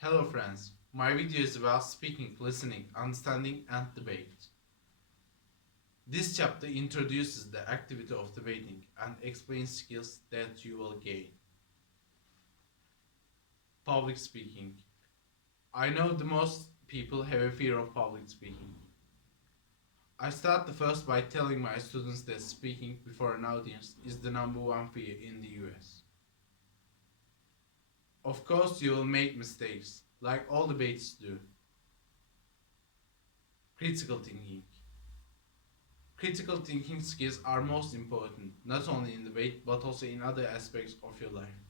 Hello friends, my video is about speaking, listening, understanding and debate. This chapter introduces the activity of debating and explains skills that you will gain. Public speaking. I know the most people have a fear of public speaking. I start the first by telling my students that speaking before an audience is the number one fear in the US. Of course you will make mistakes, like all debates do. Critical thinking. Critical thinking skills are most important, not only in debate but also in other aspects of your life.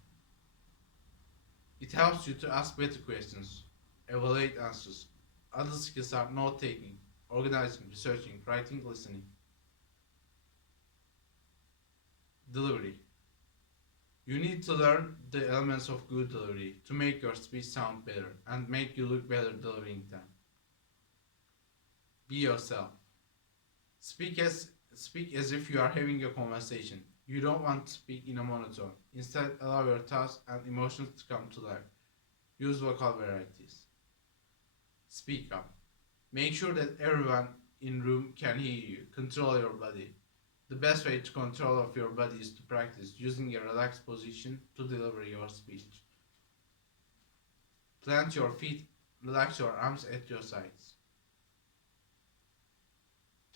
It helps you to ask better questions, evaluate answers. Other skills are note taking, organizing, researching, writing, listening. Delivery. You need to learn the elements of good delivery to make your speech sound better and make you look better delivering them. Be yourself. Speak as if you are having a conversation. You don't want to speak in a monotone. Instead, allow your thoughts and emotions to come to life. Use vocal varieties. Speak up. Make sure that everyone in room can hear you. Control your body. The best way to control of your body is to practice using a relaxed position to deliver your speech. Plant your feet, relax your arms at your sides.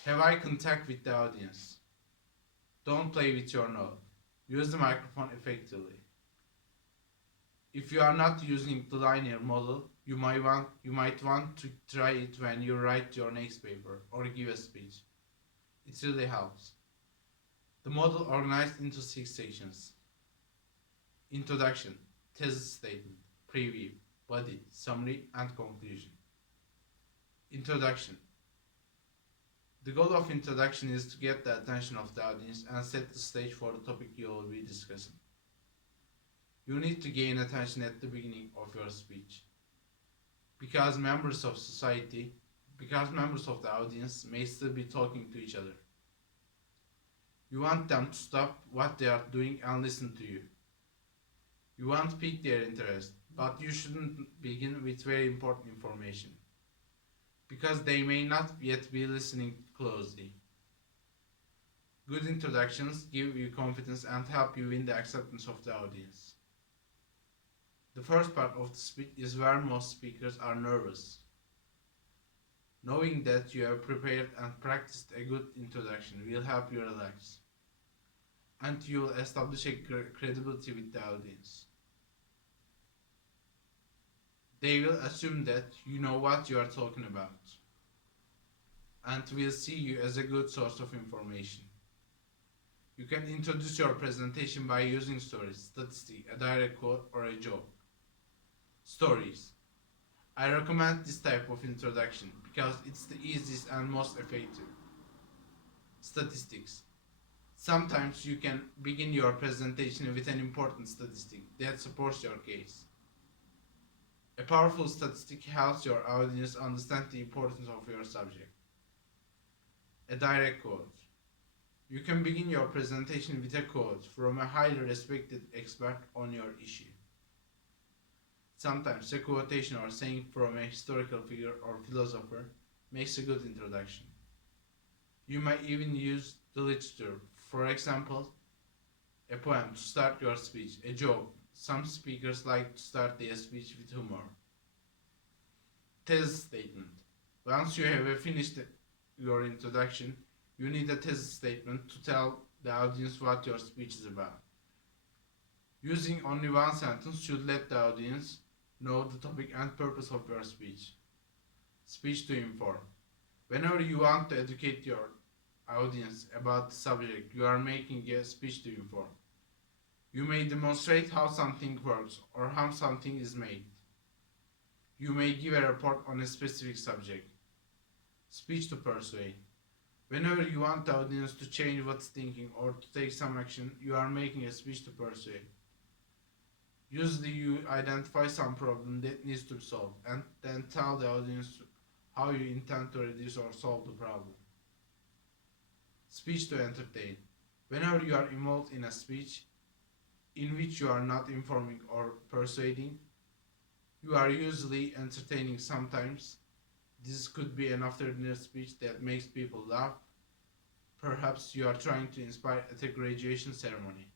Have eye contact with the audience. Don't play with your nose. Use the microphone effectively. If you are not using the linear model, you might want to try it when you write your next paper or give a speech. It really helps. The model organized into 6 sections. Introduction, thesis statement, preview, body, summary, and conclusion. Introduction. The goal of introduction is to get the attention of the audience and set the stage for the topic you will be discussing. You need to gain attention at the beginning of your speech. Because members of the audience may still be talking to each other. You want them to stop what they are doing and listen to you. You want to pique their interest, but you shouldn't begin with very important information, because they may not yet be listening closely. Good introductions give you confidence and help you win the acceptance of the audience. The first part of the speech is where most speakers are nervous. Knowing that you have prepared and practiced a good introduction will help you relax, and you will establish a credibility with the audience. They will assume that you know what you are talking about, and will see you as a good source of information. You can introduce your presentation by using stories, statistics, a direct quote, or a joke. Stories. I recommend this type of introduction because it's the easiest and most effective. Statistics. Sometimes you can begin your presentation with an important statistic that supports your case. A powerful statistic helps your audience understand the importance of your subject. A direct quote. You can begin your presentation with a quote from a highly respected expert on your issue. Sometimes a quotation or saying from a historical figure or philosopher makes a good introduction. You might even use the literature, for example, a poem to start your speech, a joke. Some speakers like to start their speech with humor. Thesis statement. Once you have finished your introduction, you need a thesis statement to tell the audience what your speech is about. Using only one sentence should let the audience know the topic and purpose of your speech. Speech to inform. Whenever you want to educate your audience about the subject, you are making a speech to inform. You may demonstrate how something works or how something is made. You may give a report on a specific subject. Speech to persuade. Whenever you want the audience to change what's thinking or to take some action, you are making a speech to persuade. Usually you identify some problem that needs to be solved and then tell the audience how you intend to reduce or solve the problem. Speech to entertain. Whenever you are involved in a speech in which you are not informing or persuading, You are usually entertaining sometimes. This could be an after-dinner speech that makes people laugh. Perhaps you are trying to inspire at a graduation ceremony.